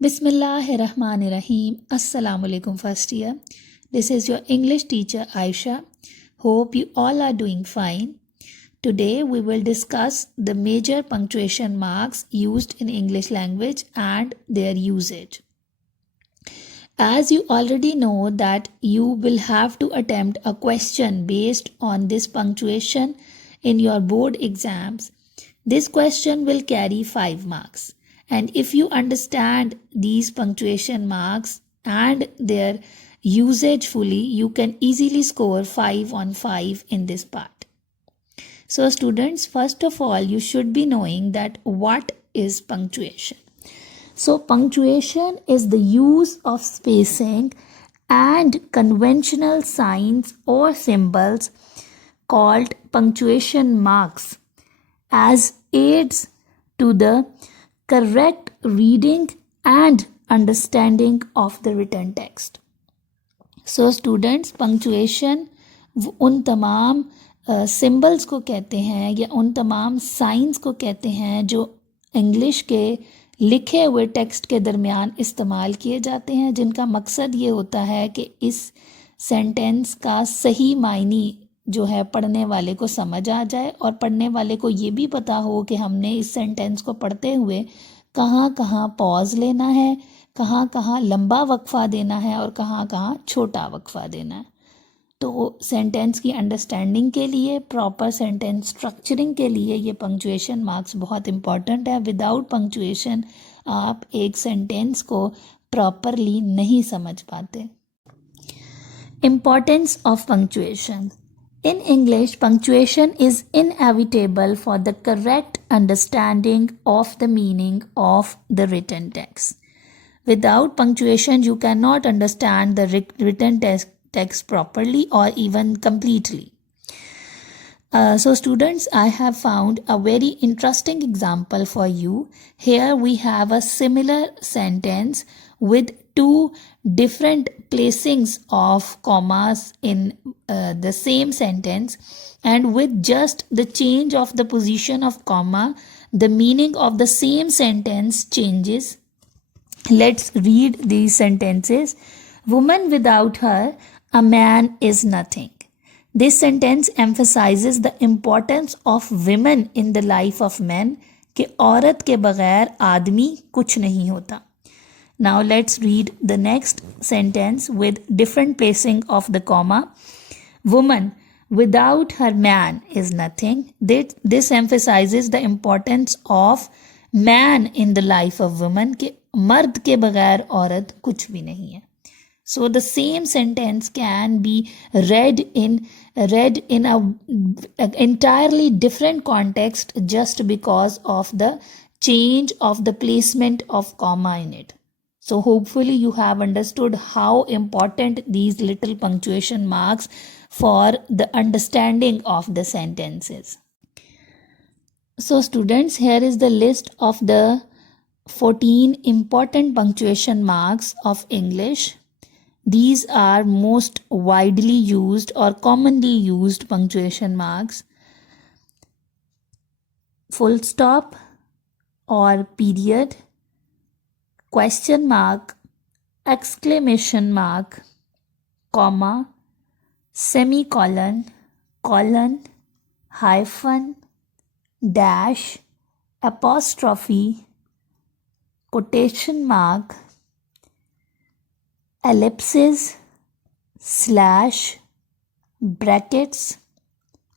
Bismillahirrahmanirrahim. Assalamualaikum first year. This is your English teacher Aisha. Hope you all are doing fine. Today we will discuss the major punctuation marks used in English language and their usage. As you already know that you will have to attempt a question based on this punctuation in your board exams. This question will carry 5 marks. And if you understand these punctuation marks and their usage fully, you can easily score 5 on 5 in this part. So students, first of all, you should be knowing that what is punctuation. So punctuation is the use of spacing and conventional signs or symbols called punctuation marks as aids to the correct reading and understanding of the written text. So students, punctuation उन तमाम symbols को कहते हैं या उन तमाम science को कहते हैं जो इंग्लिश के लिखे हुए टेक्स्ट के दरमियान इस्तेमाल किए जाते हैं, जिनका मकसद ये होता है कि इस सेंटेंस का सही मायनी जो है पढ़ने वाले को समझ आ जाए और पढ़ने वाले को ये भी पता हो कि हमने इस सेंटेंस को पढ़ते हुए कहाँ कहाँ पॉज लेना है, कहाँ कहाँ लंबा वक्फा देना है और कहाँ कहाँ छोटा वक्फा देना है. तो सेंटेंस की अंडरस्टैंडिंग के लिए, प्रॉपर सेंटेंस स्ट्रक्चरिंग के लिए ये पंक्चुएशन मार्क्स बहुत इंपॉर्टेंट है. विदाउट पंक्चुएशन आप एक सेंटेंस को प्रॉपरली नहीं समझ पाते. Importance of punctuation. In English, punctuation is inevitable for the correct understanding of the meaning of the written text. Without punctuation, you cannot understand the written text properly or even completely. So students, I have found a very interesting example for you. Here we have a similar sentence with two different placings of commas in the same sentence, and with just the change of the position of comma, the meaning of the same sentence changes. Let's read these sentences. Woman without her, a man is nothing. This sentence emphasizes the importance of women in the life of men, कि औरत के बगैर आदमी कुछ नहीं होता. Now let's read the next sentence with different placing of the comma. Woman without her man is nothing. This emphasizes the importance of man in the life of woman, कि मर्द के बगैर औरत कुछ भी नहीं है. So the same sentence can be read in a entirely different context just because of the change of the placement of comma in it. So hopefully you have understood how important these little punctuation marks for the understanding of the sentences. So students, here is the list of the 14 important punctuation marks of English. These are most widely used or commonly used punctuation marks. Full stop or period, question mark, exclamation mark, comma, semicolon, colon, hyphen, dash, apostrophe, quotation mark, ellipses, slash, brackets,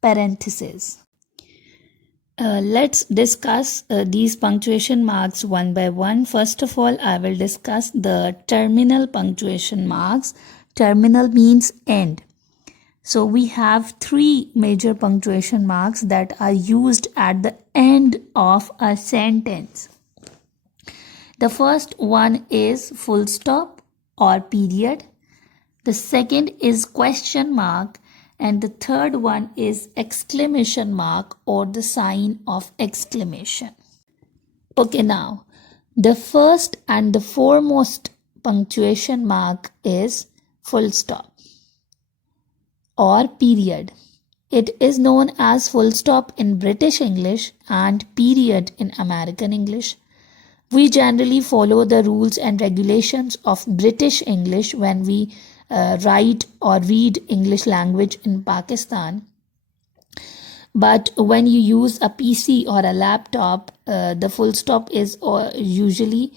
parentheses. Let's discuss these punctuation marks one by one. First of all, I will discuss the terminal punctuation marks. Terminal means end. So we have 3 major punctuation marks that are used at the end of a sentence. The first one is full stop or period. The second is question mark. And the third one is exclamation mark or the sign of exclamation. Okay, now the first and the foremost punctuation mark is full stop or period. It is known as full stop in British English and period in American English. We generally follow the rules and regulations of British English when we write or read English language in Pakistan. But when you use a PC or a laptop, the full stop is usually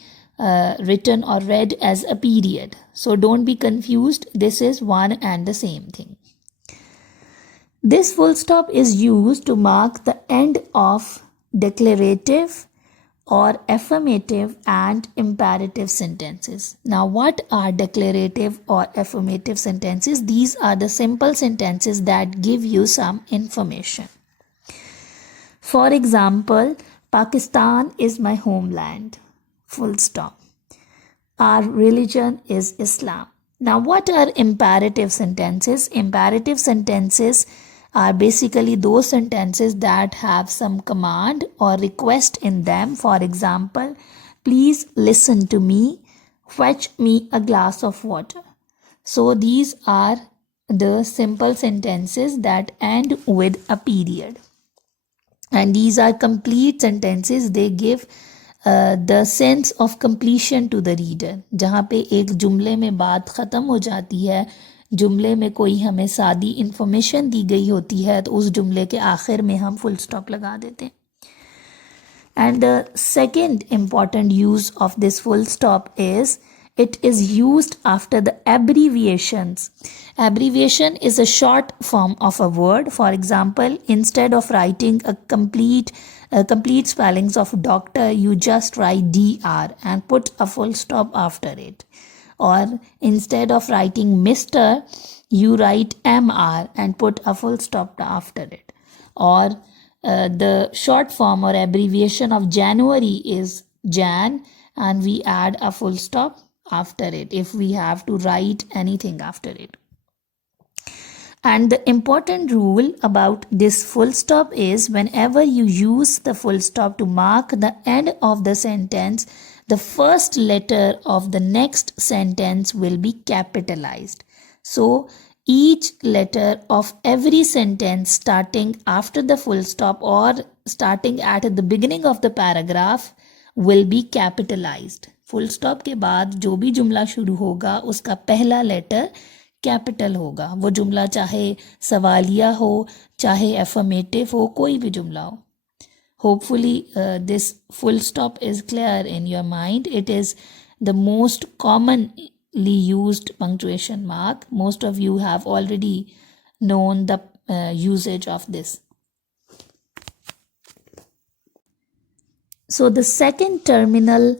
written or read as a period. So don't be confused. This is one and the same thing. This full stop is used to mark the end of declarative or affirmative and imperative sentences. Now, what are declarative or affirmative sentences? These are the simple sentences that give you some information. For example, Pakistan is my homeland. Full stop. Our religion is Islam. Now, what are imperative sentences? Imperative sentences are basically those sentences that have some command or request in them. For example, please listen to me, fetch me a glass of water. So these are the simple sentences that end with a period. And these are complete sentences. They give the sense of completion to the reader. जहाँ पे एक जुमले में बात ख़त्म हो जाती है, जुमले में कोई हमें सादी इंफॉर्मेशन दी गई होती है, तो उस जुमले के आखिर में हम फुल स्टॉप लगा देते हैं. And the second important use of this full stop is it is used after the abbreviations. Abbreviation is a short form of a word. For example, instead of writing a complete spellings of doctor, you just write DR and put a full stop after it. Or instead of writing Mr., you write MR and put a full stop after it. Or the short form or abbreviation of January is Jan, and we add a full stop after it if we have to write anything after it. And the important rule about this full stop is whenever you use the full stop to mark the end of the sentence, the first letter of the next sentence will be capitalized. So each letter of every sentence starting after the full stop or starting at the beginning of the paragraph will be capitalized. Full stop के बाद जो भी जुमला शुरू होगा उसका पहला letter capital होगा. वो जुमला चाहे सवालिया हो, चाहे एफर्मेटिव हो, कोई भी जुमला हो. Hopefully this full stop is clear in your mind. It is the most commonly used punctuation mark. Most of you have already known the usage of this. So the second terminal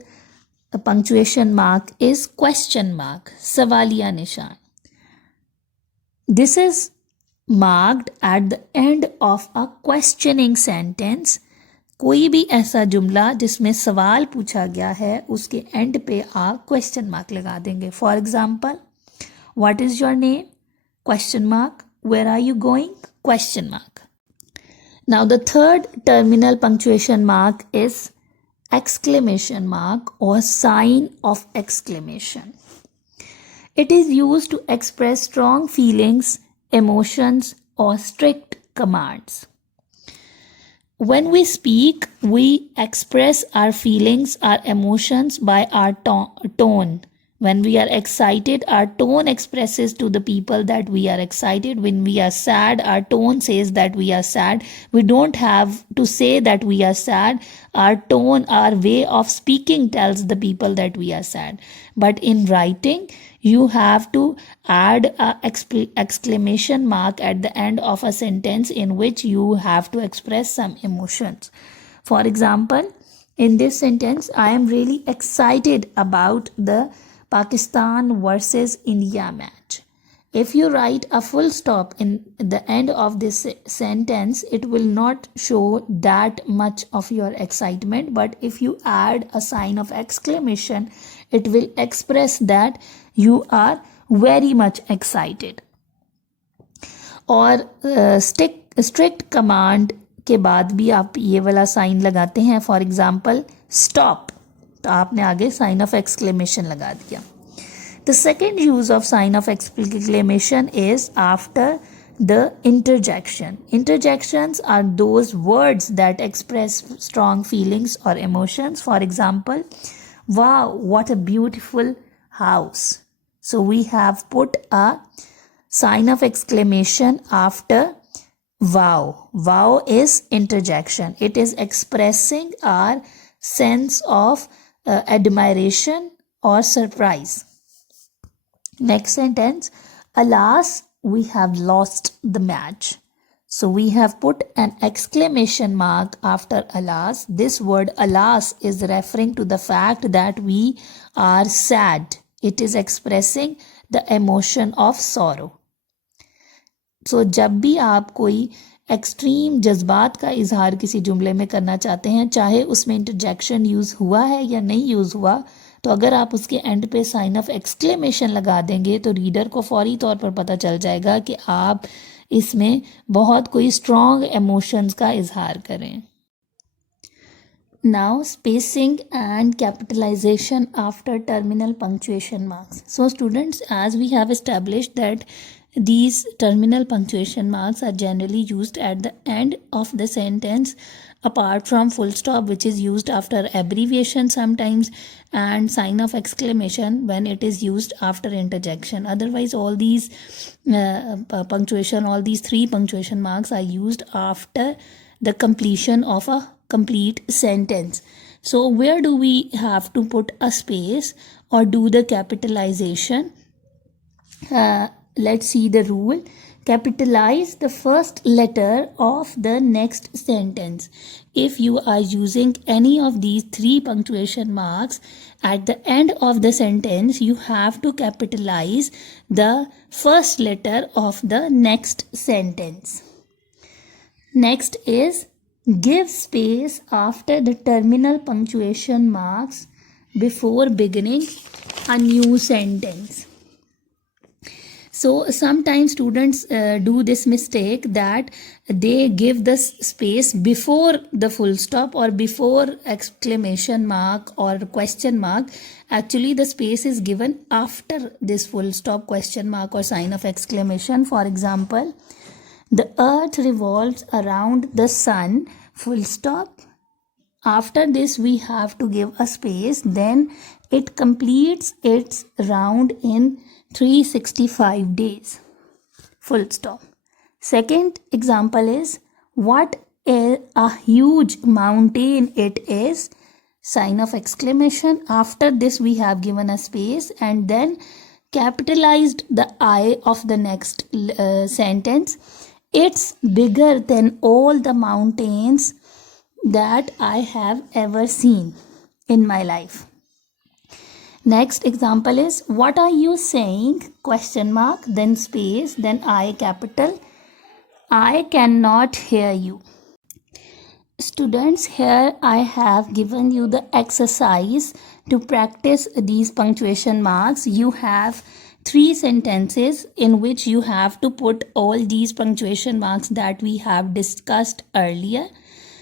punctuation mark is question mark, सवालिया निशान. This is marked at the end of a questioning sentence. कोई भी ऐसा जुमला जिसमें सवाल पूछा गया है उसके एंड पे आप क्वेश्चन मार्क लगा देंगे. For example, what is your name? Question mark. Where are you going? Question mark. Now the third terminal punctuation mark is exclamation mark or sign of exclamation. It is used to express strong feelings, emotions, or strict commands. When we speak, we express our feelings, our emotions by our tone. When we are excited, our tone expresses to the people that we are excited. When we are sad, our tone says that we are sad. We don't have to say that we are sad. Our tone, our way of speaking tells the people that we are sad. But in writing, you have to add an exclamation mark at the end of a sentence in which you have to express some emotions. For example, in this sentence, I am really excited about the Pakistan versus India match. If you write a full stop in the end of this sentence, it will not show that much of your excitement. But if you add a sign of exclamation, it will express that you are very much excited. और strict command के बाद भी आप ये वाला sign लगाते हैं. For example, stop, तो आपने आगे साइन ऑफ एक्सक्लेमेशन लगा दिया. The second use of sign of exclamation is after the interjection. Interjections are those words that express strong feelings or emotions. For example, wow, what a beautiful house. So we have put a sign of exclamation after wow. Wow is interjection. It is expressing our sense of admiration or surprise. Next sentence, alas, we have lost the match. So we have put an exclamation mark after alas. This word alas is referring to the fact that we are sad. It is expressing the emotion of sorrow. So जब भी आप कोई extreme जज्बात का इजहार किसी जुमले में करना चाहते हैं, चाहे उसमें इंटरजेक्शन यूज़ हुआ है या नहीं यूज़ हुआ, तो अगर आप उसके एंड पे साइन ऑफ एक्सक्लेमेशन लगा देंगे तो रीडर को फौरी तौर पर पता चल जाएगा कि आप इसमें बहुत कोई स्ट्रॉन्ग इमोशंस का इजहार करें. Now spacing and capitalization after terminal punctuation marks. So students, as we have established that these terminal punctuation marks are generally used at the end of the sentence apart from full stop, which is used after abbreviation sometimes, and sign of exclamation when it is used after interjection. Otherwise all these punctuation, all these three punctuation marks are used after the completion of a complete sentence. So where do we have to put a space or do the capitalization? Let's see the rule. Capitalize the first letter of the next sentence. If you are using any of these three punctuation marks at the end of the sentence, you have to capitalize the first letter of the next sentence. Next is give space after the terminal punctuation marks before beginning a new sentence. So sometimes students do this mistake that they give the space before the full stop or before exclamation mark or question mark. Actually the space is given after this full stop, question mark or sign of exclamation. For example, the earth revolves around the sun, full stop. After this we have to give a space, then it completes its round in 365 days, full stop. Second example is what a huge mountain it is, sign of exclamation. After this we have given a space and then capitalized the I of the next sentence. It's bigger than all the mountains that I have ever seen in my life. Next example is what are you saying, question mark, then space, then I capital. I cannot hear you. Students, here I have given you the exercise to practice these punctuation marks. You have 3 sentences in which you have to put all these punctuation marks that we have discussed earlier.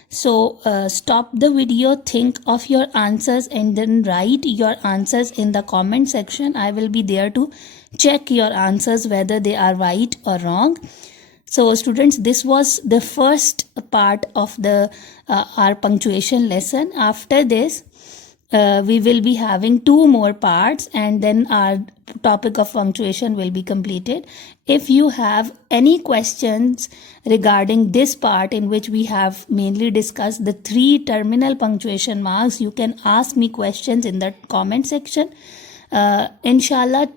So stop the video, think of your answers and then write your answers in the comment section. I will be there to check your answers whether they are right or wrong. So students, this was the first part of the our punctuation lesson. After this we will be having 2 more parts and then our topic of punctuation will be completed. If you have any questions regarding this part in which we have mainly discussed the 3 terminal punctuation marks, you can ask me questions in the comment section. Inshallah,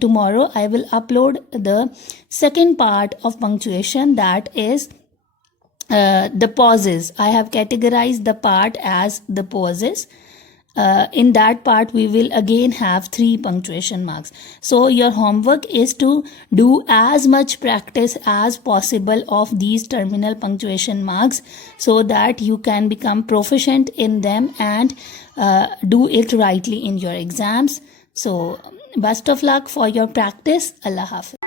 tomorrow I will upload the second part of punctuation, that is the pauses. I have categorized the part as the pauses. In that part we will again have 3 punctuation marks. So your homework is to do as much practice as possible of these terminal punctuation marks so that you can become proficient in them and do it rightly in your exams. So best of luck for your practice. Allah Hafiz.